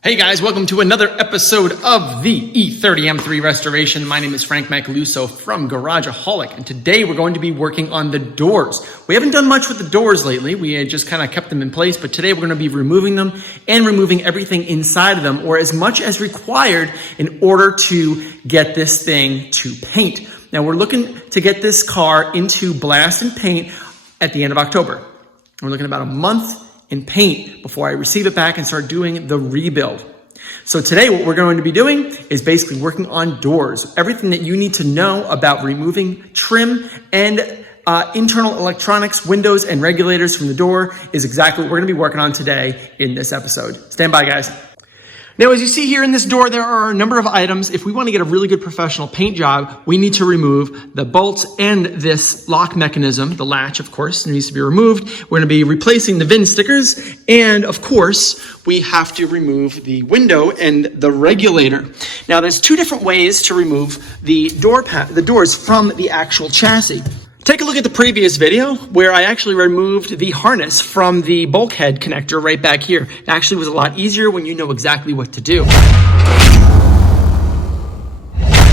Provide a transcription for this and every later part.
Hey guys, welcome to another episode of the E30 M3 restoration. My name is Frank Macaluso from Garageaholic, and today we're going to be working on the doors. We haven't done much with the doors lately. We had just kind of kept them in place, but today we're going to be removing them and removing everything inside of them, or as much as required in order to get this thing to paint. Now we're looking to get this car into blast and paint at the end of October. We're looking at about a month in paint before I receive it back and start doing the rebuild. So today what we're going to be doing is basically working on doors. Everything that you need to know about removing trim and internal electronics, windows, and regulators from the door is exactly what we're going to be working on today in this episode. Stand by, guys. Now, as you see here in this door, there are a number of items. If we want to get a really good professional paint job, we need to remove the bolts and this lock mechanism. The latch, of course, needs to be removed. We're going to be replacing the VIN stickers. And of course, we have to remove the window and the regulator. Now, there's two different ways to remove the doors from the actual chassis. Take a look at the previous video where I actually removed the harness from the bulkhead connector right back here. It actually was a lot easier when you know exactly what to do.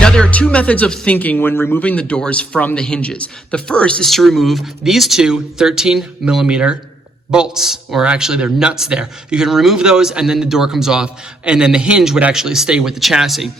Now, there are two methods of thinking when removing the doors from the hinges. The first is to remove these two 13mm bolts, or actually they're nuts there. You can remove those and then the door comes off and then the hinge would actually stay with the chassis.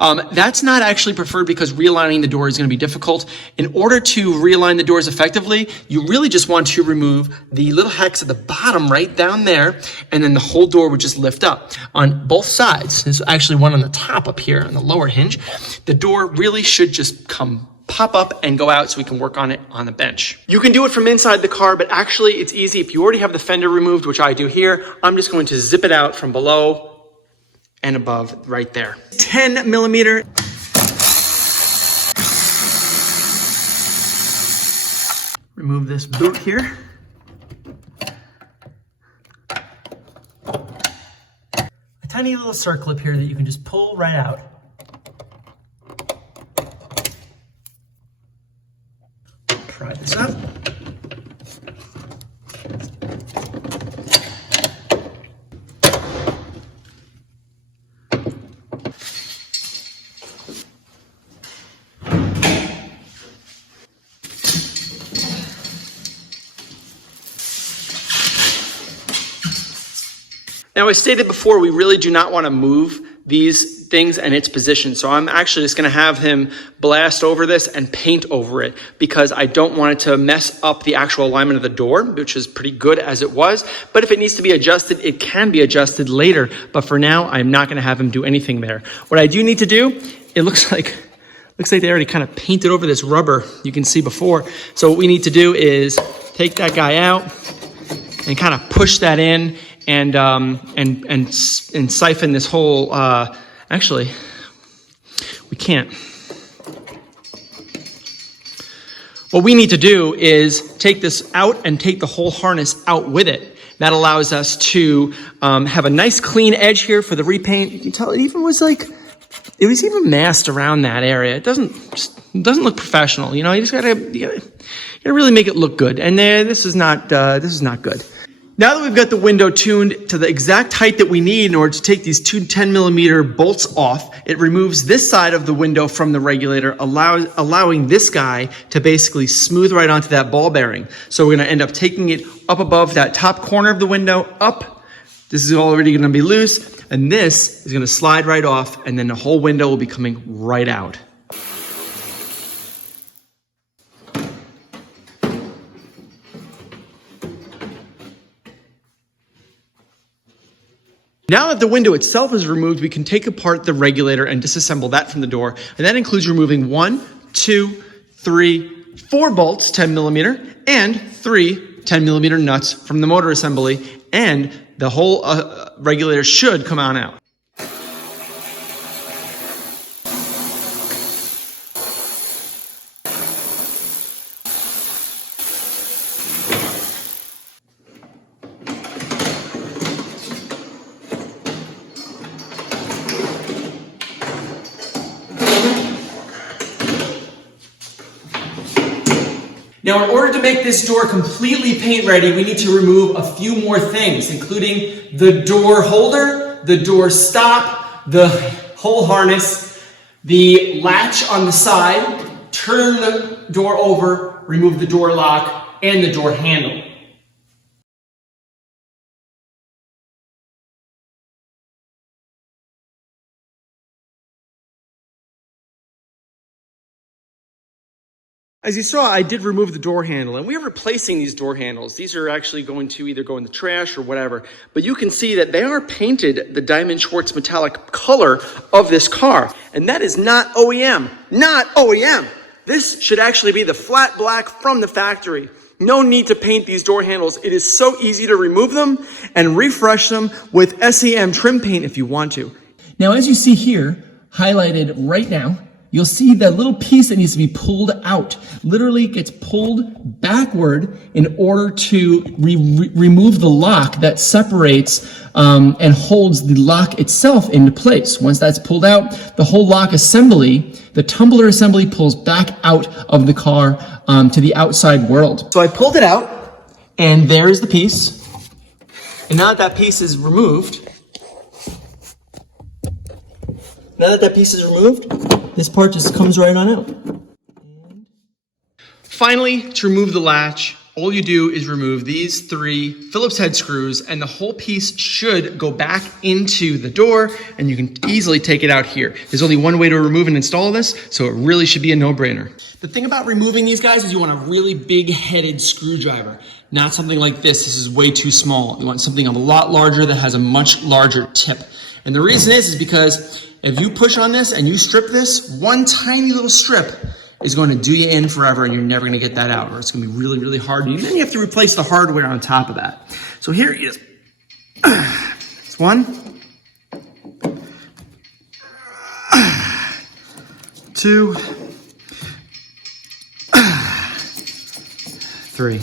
That's not actually preferred because realigning the door is going to be difficult. In order to realign the doors effectively, you really just want to remove the little hex at the bottom right down there, and then the whole door would just lift up on both sides. There's actually one on the top up here on the lower hinge. The door really should just pop up and go out so we can work on it on the bench. You can do it from inside the car, but actually it's easy. If you already have the fender removed, which I do here, I'm just going to zip it out from below and above right there. 10mm. Remove this boot here. A tiny little circlip here that you can just pull right out. Pry this up. Now, as stated before, we really do not want to move these things and its position. So I'm actually just going to have him blast over this and paint over it because I don't want it to mess up the actual alignment of the door, which is pretty good as it was. But if it needs to be adjusted, it can be adjusted later. But for now, I'm not going to have him do anything there. What I do need to do, it looks like they already kind of painted over this rubber you can see before. So what we need to do is take that guy out and kind of push that in and siphon this whole, actually, we can't. What we need to do is take this out and take the whole harness out with it. That allows us to have a nice clean edge here for the repaint. You can tell it even was even masked around that area. It doesn't look professional. You know, you gotta really make it look good. And this is not good. Now that we've got the window tuned to the exact height that we need in order to take these two 10mm bolts off, it removes this side of the window from the regulator, allowing this guy to basically smooth right onto that ball bearing. So we're going to end up taking it up above that top corner of the window, up. This is already going to be loose, and this is going to slide right off, and then the whole window will be coming right out. Now that the window itself is removed, we can take apart the regulator and disassemble that from the door. And that includes removing 1, 2, 3, 4 bolts, 10mm, and 3 10mm nuts from the motor assembly. And the whole regulator should come on out. Now, in order to make this door completely paint ready, we need to remove a few more things, including the door holder, the door stop, the hole harness, the latch on the side, turn the door over, remove the door lock, and the door handle. As you saw, I did remove the door handle, and we are replacing these door handles. These are actually going to either go in the trash or whatever, but you can see that they are painted the Diamond Schwartz metallic color of this car, and that is not OEM, not OEM. This should actually be the flat black from the factory. No need to paint these door handles. It is so easy to remove them and refresh them with SEM trim paint if you want to. Now, as you see here, highlighted right now, you'll see that little piece that needs to be pulled out. Literally gets pulled backward in order to remove the lock that separates and holds the lock itself into place. Once that's pulled out, the whole lock assembly, the tumbler assembly, pulls back out of the car to the outside world. So I pulled it out, and there is the piece. And now that piece is removed, this part just comes right on out. Finally, to remove the latch, all you do is remove these 3 Phillips head screws, and the whole piece should go back into the door, and you can easily take it out here. There's only one way to remove and install this, so it really should be a no-brainer. The thing about removing these guys is you want a really big-headed screwdriver, not something like this. This is way too small. You want something a lot larger that has a much larger tip. And the reason is because if you push on this and you strip this, one tiny little strip is going to do you in forever, and you're never going to get that out, or it's going to be really, really hard. And then you have to replace the hardware on top of that. So here is, it's 1, 2, 3.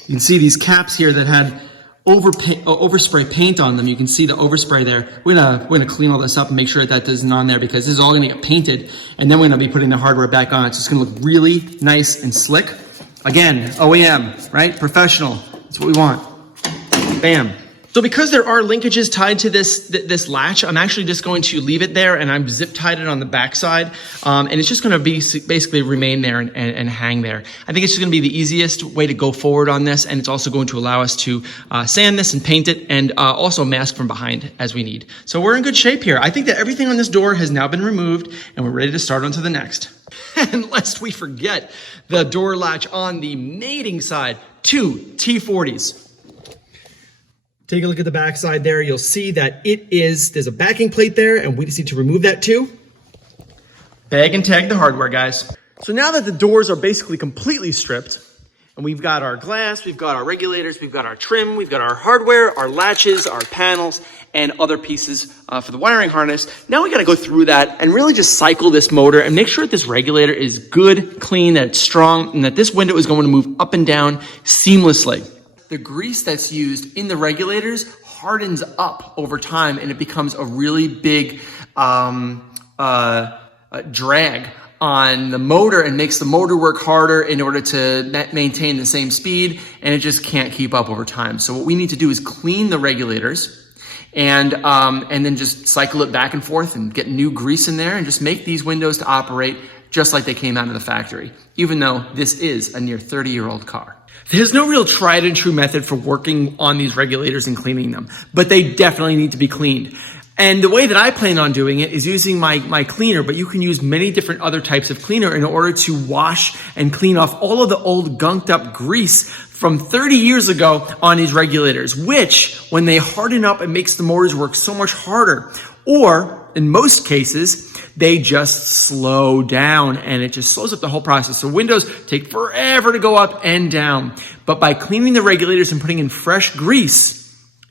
You can see these caps here that had overspray paint on them. You can see the overspray there. We're gonna clean all this up and make sure that isn't on there, because this is all gonna get painted, and then we're gonna be putting the hardware back on. So it's gonna look really nice and slick. Again, OEM, right? Professional. That's what we want. Bam. So because there are linkages tied to this latch, I'm actually just going to leave it there, and I'm zip tied it on the backside, and it's just going to be basically remain there and hang there. I think it's just going to be the easiest way to go forward on this, and it's also going to allow us to sand this and paint it, and also mask from behind as we need. So we're in good shape here. I think that everything on this door has now been removed, and we're ready to start on to the next. And lest we forget, the door latch on the mating side, 2 T40s. Take a look at the back side there. You'll see that there's a backing plate there, and we just need to remove that too. Bag and tag the hardware, guys. So now that the doors are basically completely stripped, and we've got our glass, we've got our regulators, we've got our trim, we've got our hardware, our latches, our panels, and other pieces for the wiring harness. Now we gotta go through that and really just cycle this motor and make sure that this regulator is good, clean, that it's strong, and that this window is going to move up and down seamlessly. The grease that's used in the regulators hardens up over time, and it becomes a really big drag on the motor and makes the motor work harder in order to maintain the same speed, and it just can't keep up over time. So what we need to do is clean the regulators and then just cycle it back and forth and get new grease in there and just make these windows to operate just like they came out of the factory, even though this is a near 30-year-old car. There's no real tried and true method for working on these regulators and cleaning them, but they definitely need to be cleaned. And the way that I plan on doing it is using my cleaner, but you can use many different other types of cleaner in order to wash and clean off all of the old gunked up grease from 30 years ago on these regulators, which when they harden up, it makes the motors work so much harder. Or in most cases, they just slow down, and it just slows up the whole process. So windows take forever to go up and down. But by cleaning the regulators and putting in fresh grease,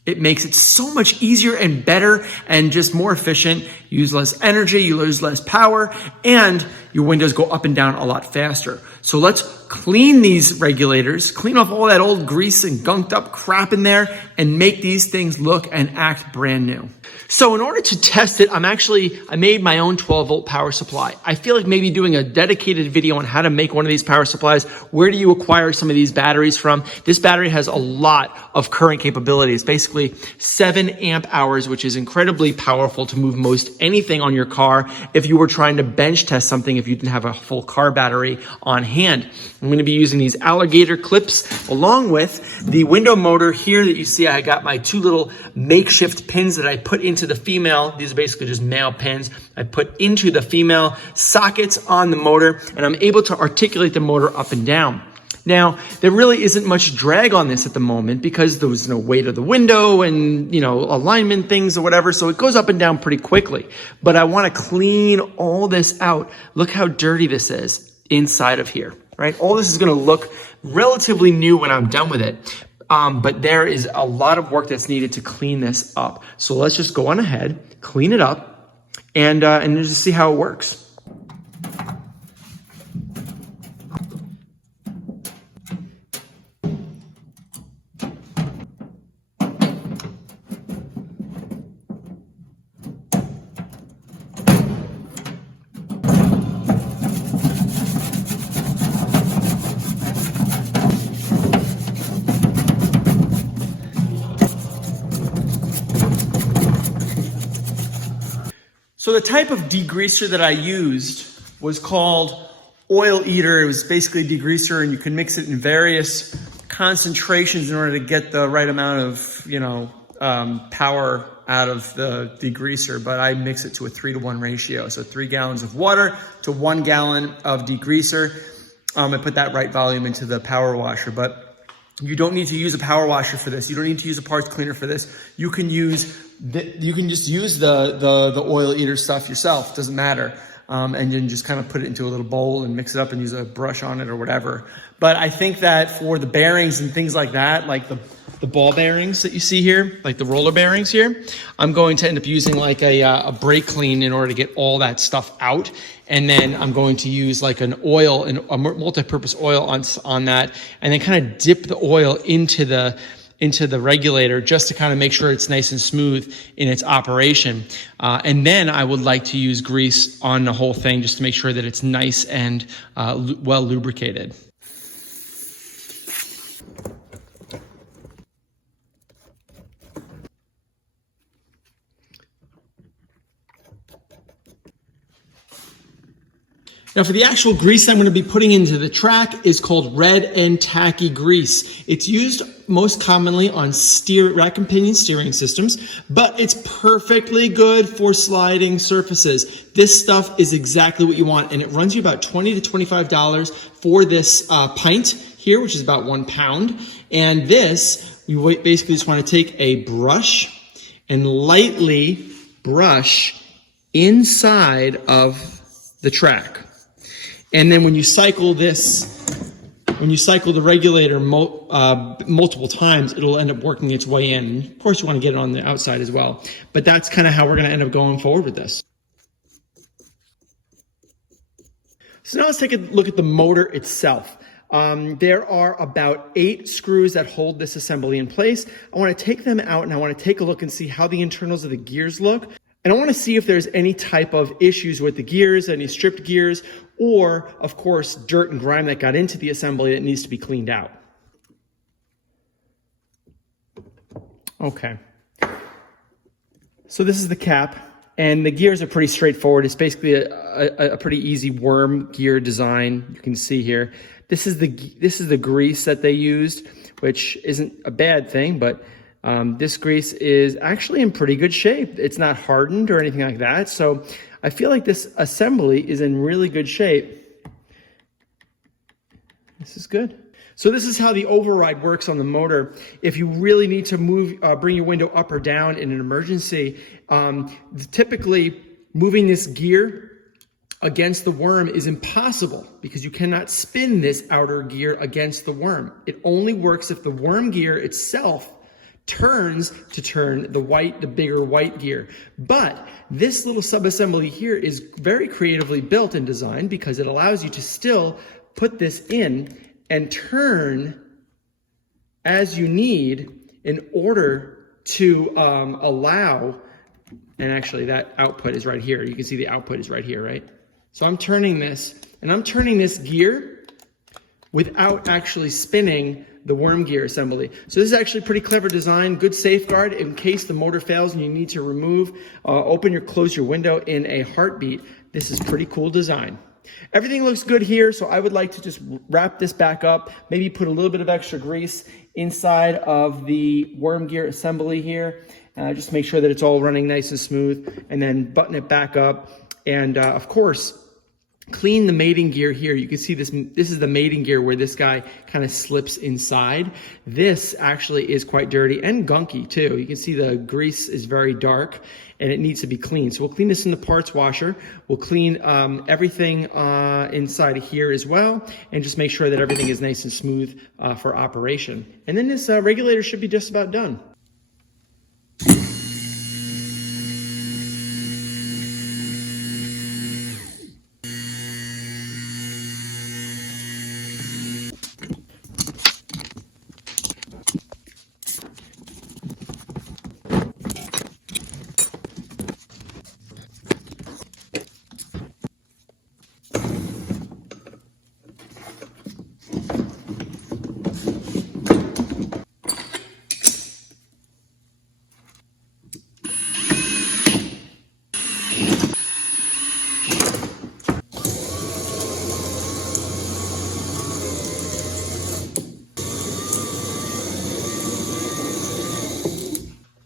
it makes it so much easier and better and just more efficient. You use less energy, you lose less power, and your windows go up and down a lot faster. So let's clean these regulators, clean off all that old grease and gunked up crap in there, and make these things look and act brand new. So in order to test it, I made my own 12-volt power supply. I feel like maybe doing a dedicated video on how to make one of these power supplies. Where do you acquire some of these batteries from? This battery has a lot of current capabilities, basically 7 amp hours, which is incredibly powerful to move most anything on your car if you were trying to bench test something if you didn't have a full car battery on hand. I'm going to be using these alligator clips along with the window motor here that you see. I got my 2 little makeshift pins that I put into the female. These are basically just male pins. I put into the female sockets on the motor, and I'm able to articulate the motor up and down. Now, there really isn't much drag on this at the moment because there was no weight of the window and, alignment things or whatever, so it goes up and down pretty quickly. But I want to clean all this out. Look how dirty this is inside of here, right? All this is going to look relatively new when I'm done with it. But there is a lot of work that's needed to clean this up. So let's just go on ahead, clean it up, and just see how it works. So the type of degreaser that I used was called oil eater. It was basically a degreaser, and you can mix it in various concentrations in order to get the right amount of, power out of the degreaser. But I mix it to a 3-to-1 ratio. So 3 gallons of water to 1 gallon of degreaser. I put that right volume into the power washer, but you don't need to use a power washer for this. You don't need to use a parts cleaner for this. You can just use the oil eater stuff yourself. Doesn't matter. And then just kind of put it into a little bowl and mix it up and use a brush on it or whatever. But I think that for the bearings and things like that, like the ball bearings that you see here, like the roller bearings here, I'm going to end up using like a brake clean in order to get all that stuff out. And then I'm going to use like an oil, a multi-purpose oil on that, and then kind of dip the oil into the regulator just to kind of make sure it's nice and smooth in its operation. And then I would like to use grease on the whole thing just to make sure that it's nice and well lubricated. Now for the actual grease I'm going to be putting into the track is called red and tacky grease. It's used most commonly on rack and pinion steering systems, but it's perfectly good for sliding surfaces. This stuff is exactly what you want, and it runs you about $20 to $25 for this pint here, which is about 1 pound. And this, you basically just want to take a brush and lightly brush inside of the track. And then when you cycle the regulator multiple times, it'll end up working its way in. Of course, you want to get it on the outside as well. But that's kind of how we're going to end up going forward with this. So now let's take a look at the motor itself. There are about 8 screws that hold this assembly in place. I want to take them out and I want to take a look and see how the internals of the gears look. And I want to see if there's any type of issues with the gears, any stripped gears, or, of course, dirt and grime that got into the assembly that needs to be cleaned out. Okay. So this is the cap, and the gears are pretty straightforward. It's basically a pretty easy worm gear design. You can see here. This is the grease that they used, which isn't a bad thing, but this grease is actually in pretty good shape. It's not hardened or anything like that. So I feel like this assembly is in really good shape. This is good. So this is how the override works on the motor. If you really need to bring your window up or down in an emergency, typically moving this gear against the worm is impossible because you cannot spin this outer gear against the worm. It only works if the worm gear itself turns to turn the bigger white gear. But this little subassembly here is very creatively built and designed because it allows you to still put this in and turn as you need in order to allow, and actually that output is right here. You can see the output is right here, right? So I'm turning this, and I'm turning this gear without actually spinning the worm gear assembly. So this is actually pretty clever design, good safeguard in case the motor fails and you need to remove, open or close your window in a heartbeat. This is pretty cool design. Everything looks good here, so I would like to just wrap this back up, maybe put a little bit of extra grease inside of the worm gear assembly here, just make sure that it's all running nice and smooth, and then button it back up. And of course, clean the mating gear here. You can see this is the mating gear where this guy kind of slips inside. This actually is quite dirty and gunky too. You can see the grease is very dark and it needs to be cleaned. So we'll clean this in the parts washer. We'll clean everything inside of here as well, and just make sure that everything is nice and smooth for operation. And then this regulator should be just about done.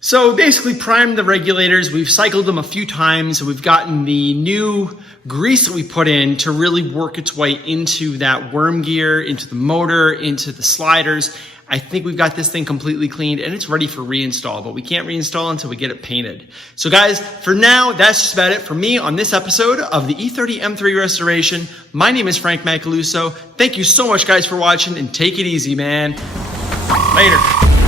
So basically primed the regulators, we've cycled them a few times, we've gotten the new grease that we put in to really work its way into that worm gear, into the motor, into the sliders. I think we've got this thing completely cleaned and it's ready for reinstall, but we can't reinstall until we get it painted. So guys, for now, that's just about it for me on this episode of the E30 M3 restoration. My name is Frank Macaluso. Thank you so much guys for watching, and take it easy, man. Later.